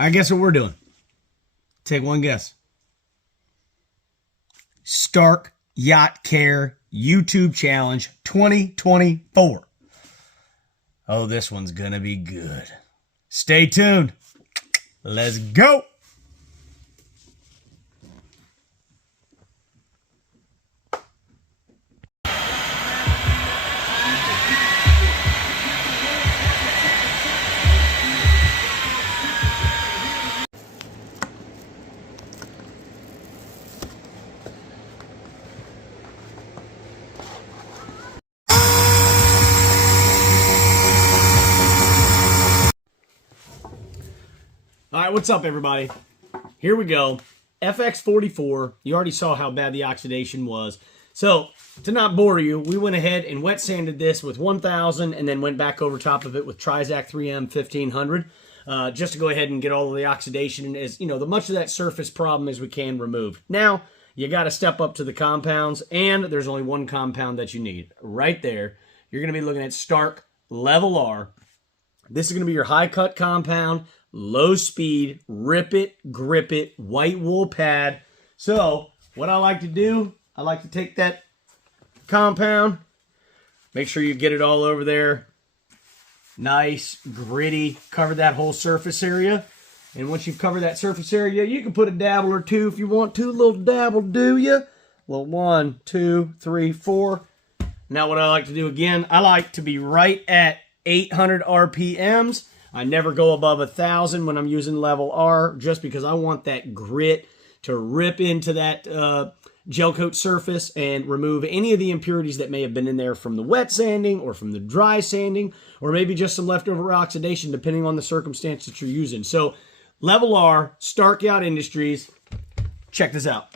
I guess what we're doing. Take one guess. Starke Yacht Care YouTube Challenge 2024. Oh, this one's gonna be good. Stay tuned. Let's go. All right, what's up, everybody? Here we go. FX44. You already saw how bad the oxidation was. So, to not bore you, we went ahead and wet sanded this with 1000 and then went back over top of it with Trizac 3M 1500 just to go ahead and get all of the oxidation and as, the much of that surface problem as we can removed. Now, you got to step up to the compounds, and there's only one compound that you need. Right there, you're going to be looking at Starke Level R. This is going to be your high cut compound. Low speed, rip it, grip it, white wool pad. So what I like to do, I like to take that compound, make sure you get it all over there. Nice, gritty, cover that whole surface area. And once you've covered that surface area, you can put a dabble or two if you want to. A little dabble, do you? Well, 1, 2, 3, 4. Now what I like to do again, I like to be right at 800 RPMs. I never go above 1000 when I'm using level R just because I want that grit to rip into that gel coat surface and remove any of the impurities that may have been in there from the wet sanding or from the dry sanding or maybe just some leftover oxidation depending on the circumstance that you're using. So level R, Starke Yacht Industries, check this out.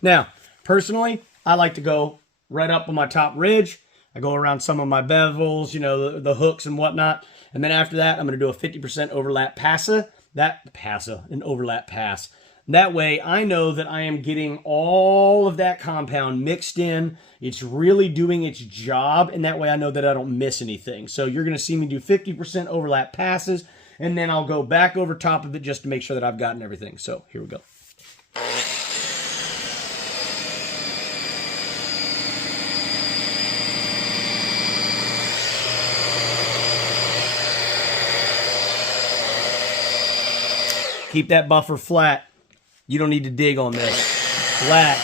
Now, personally, I like to go right up on my top ridge. I go around some of my bevels, the hooks and whatnot. And then after that, I'm going to do a 50% overlap an overlap pass. That way, I know that I am getting all of that compound mixed in. It's really doing its job, and that way I know that I don't miss anything. So you're going to see me do 50% overlap passes, and then I'll go back over top of it just to make sure that I've gotten everything. So here we go. Keep that buffer flat. You don't need to dig on this. Flat.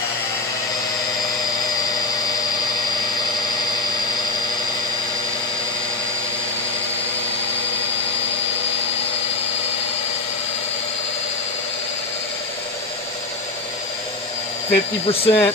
%.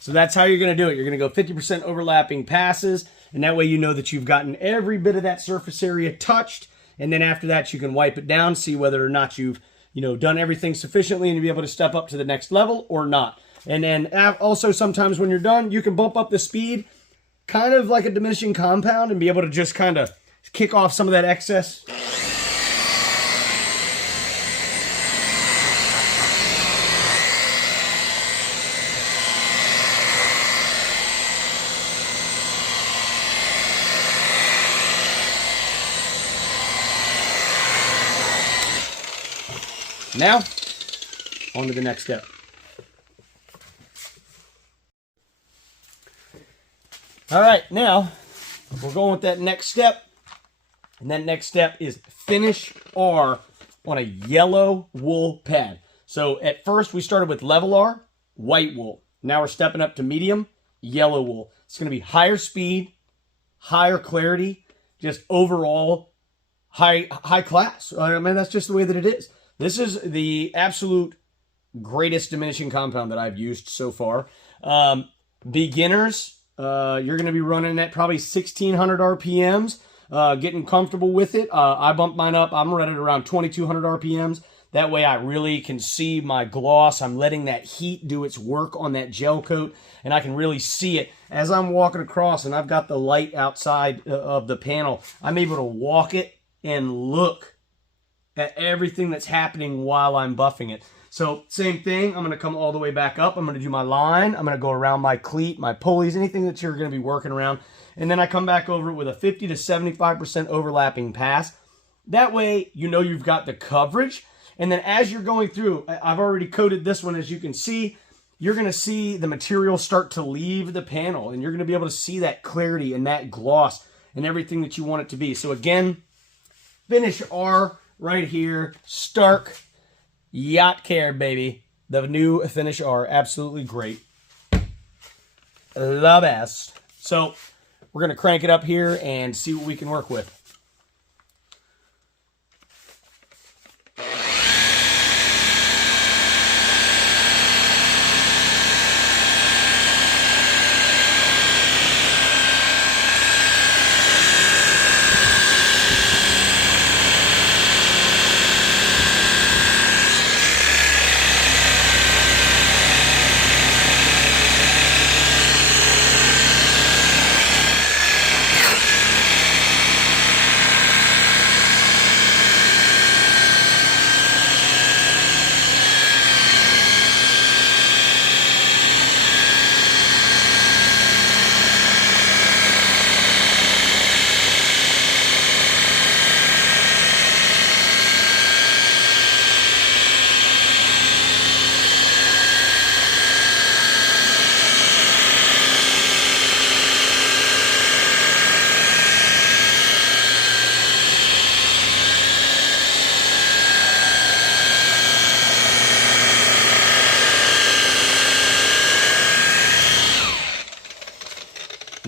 So that's how you're going to do it. You're going to go 50% overlapping passes, and that way you know that you've gotten every bit of that surface area touched, and then after that you can wipe it down, see whether or not you've done everything sufficiently and you'll be able to step up to the next level or not. And then also sometimes when you're done, you can bump up the speed, kind of like a diminishing compound, and be able to just kind of kick off some of that excess. Now, on to the next step. All right, now we're going with that next step. And that next step is finish R on a yellow wool pad. So at first we started with level R, white wool. Now we're stepping up to medium, yellow wool. It's going to be higher speed, higher clarity, just overall high class. I mean, that's just the way that it is. This is the absolute greatest diminishing compound that I've used so far. Beginners, you're going to be running at probably 1600 RPMs, getting comfortable with it. I bumped mine up. I'm running around 2200 RPMs. That way I really can see my gloss. I'm letting that heat do its work on that gel coat, and I can really see it. As I'm walking across and I've got the light outside of the panel, I'm able to walk it and look at everything that's happening while I'm buffing it. So same thing, I'm going to come all the way back up. I'm going to do my line. I'm going to go around my cleat, my pulleys, anything that you're going to be working around. And then I come back over it with a 50 to 75% overlapping pass. That way, you know you've got the coverage. And then as you're going through, I've already coated this one, as you can see, you're going to see the material start to leave the panel, and you're going to be able to see that clarity and that gloss and everything that you want it to be. So again, Finish R right here, Starke Yacht Care, baby. The new Finish R, absolutely great. The best. So we're going to crank it up here and see what we can work with.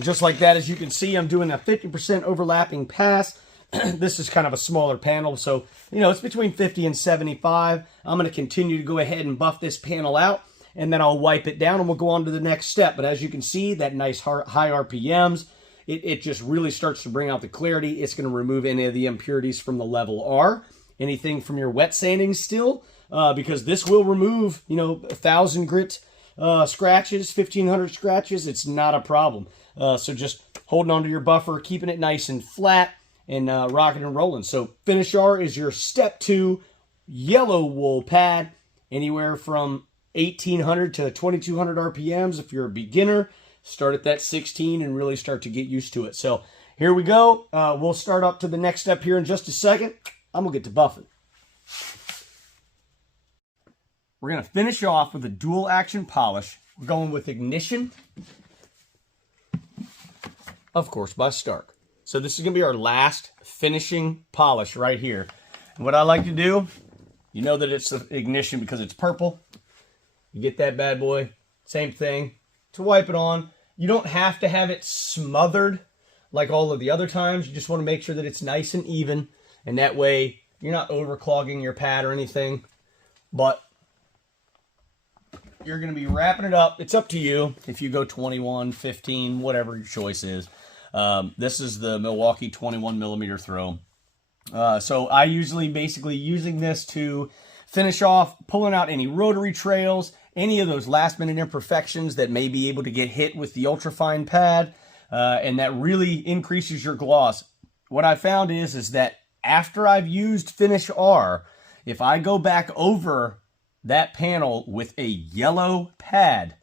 Just like that, as you can see, I'm doing a 50% overlapping pass. This is kind of a smaller panel, so, you know, it's between 50 and 75. I'm going to continue to go ahead and buff this panel out, and then I'll wipe it down, and we'll go on to the next step. But as you can see, that nice high RPMs, it just really starts to bring out the clarity. It's going to remove any of the impurities from the level R, anything from your wet sanding still, because this will remove, you know, 1,000 grit scratches, 1,500 scratches. It's not a problem. So just holding onto your buffer, keeping it nice and flat, and rocking and rolling. So Finish R is your step 2 yellow wool pad, anywhere from 1,800 to 2,200 RPMs. If you're a beginner, start at that 16 and really start to get used to it. So here we go. We'll start up to the next step here in just a second. I'm going to get to buffing. We're going to finish off with a dual action polish. We're going with Ignition, of course, by Starke. So this is going to be our last finishing polish right here. And what I like to do, you know that it's the Ignition because it's purple. You get that bad boy, same thing, to wipe it on. You don't have to have it smothered like all of the other times. You just want to make sure that it's nice and even, and that way you're not overclogging your pad or anything. But you're going to be wrapping it up. It's up to you if you go 21, 15, whatever your choice is. This is the Milwaukee 21 millimeter throw. So I usually basically using this to finish off, pulling out any rotary trails, any of those last minute imperfections that may be able to get hit with the ultrafine pad, and that really increases your gloss. What I found is that after I've used Finish R, if I go back over that panel with a yellow pad,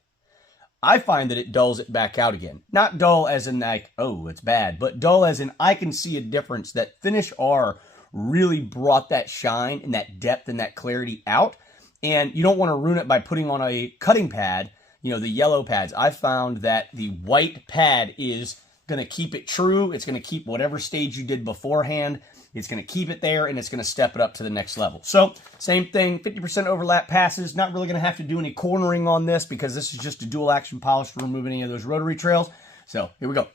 I find that it dulls it back out again. Not dull as in like, oh, it's bad, but dull as in I can see a difference. That Finish R really brought that shine and that depth and that clarity out. And you don't want to ruin it by putting on a cutting pad, you know, the yellow pads. I found that the white pad is going to keep it true. It's going to keep whatever stage you did beforehand. It's going to keep it there, and it's going to step it up to the next level. So, same thing, 50% overlap passes. Not really going to have to do any cornering on this because this is just a dual action polish to remove any of those rotary trails. So, here we go.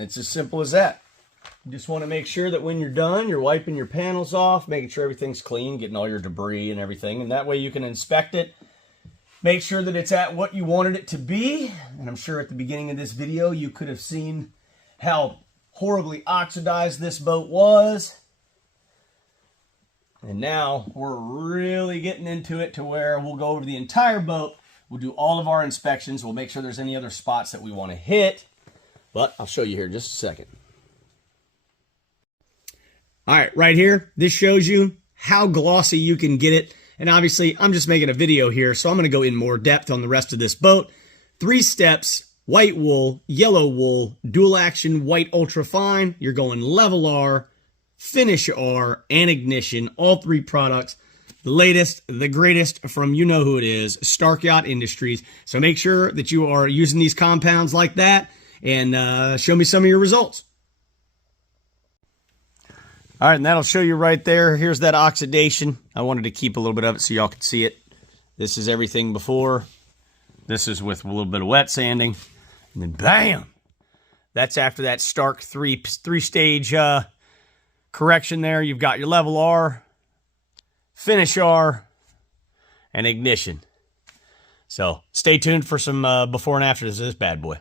It's as simple as that. You just want to make sure that when you're done, you're wiping your panels off, making sure everything's clean, getting all your debris and everything. And that way you can inspect it, make sure that it's at what you wanted it to be. And I'm sure at the beginning of this video, you could have seen how horribly oxidized this boat was. And now we're really getting into it to where we'll go over the entire boat. We'll do all of our inspections. We'll make sure there's any other spots that we want to hit. But I'll show you here in just a second. All right, right here, this shows you how glossy you can get it. And obviously, I'm just making a video here, so I'm going to go in more depth on the rest of this boat. 3 steps, white wool, yellow wool, dual action, white ultra fine. You're going level R, finish R, and ignition, all 3 products. The latest, the greatest from you know who it is, Starke Yacht Industries. So make sure that you are using these compounds like that and show me some of your results. All right, and that'll show you right there. Here's that oxidation. I wanted to keep a little bit of it so y'all could see it. This is everything before. This is with a little bit of wet sanding. And then bam! That's after that Starke three-stage correction there. You've got your level R, finish R, and ignition. So stay tuned for some before and afters of this bad boy.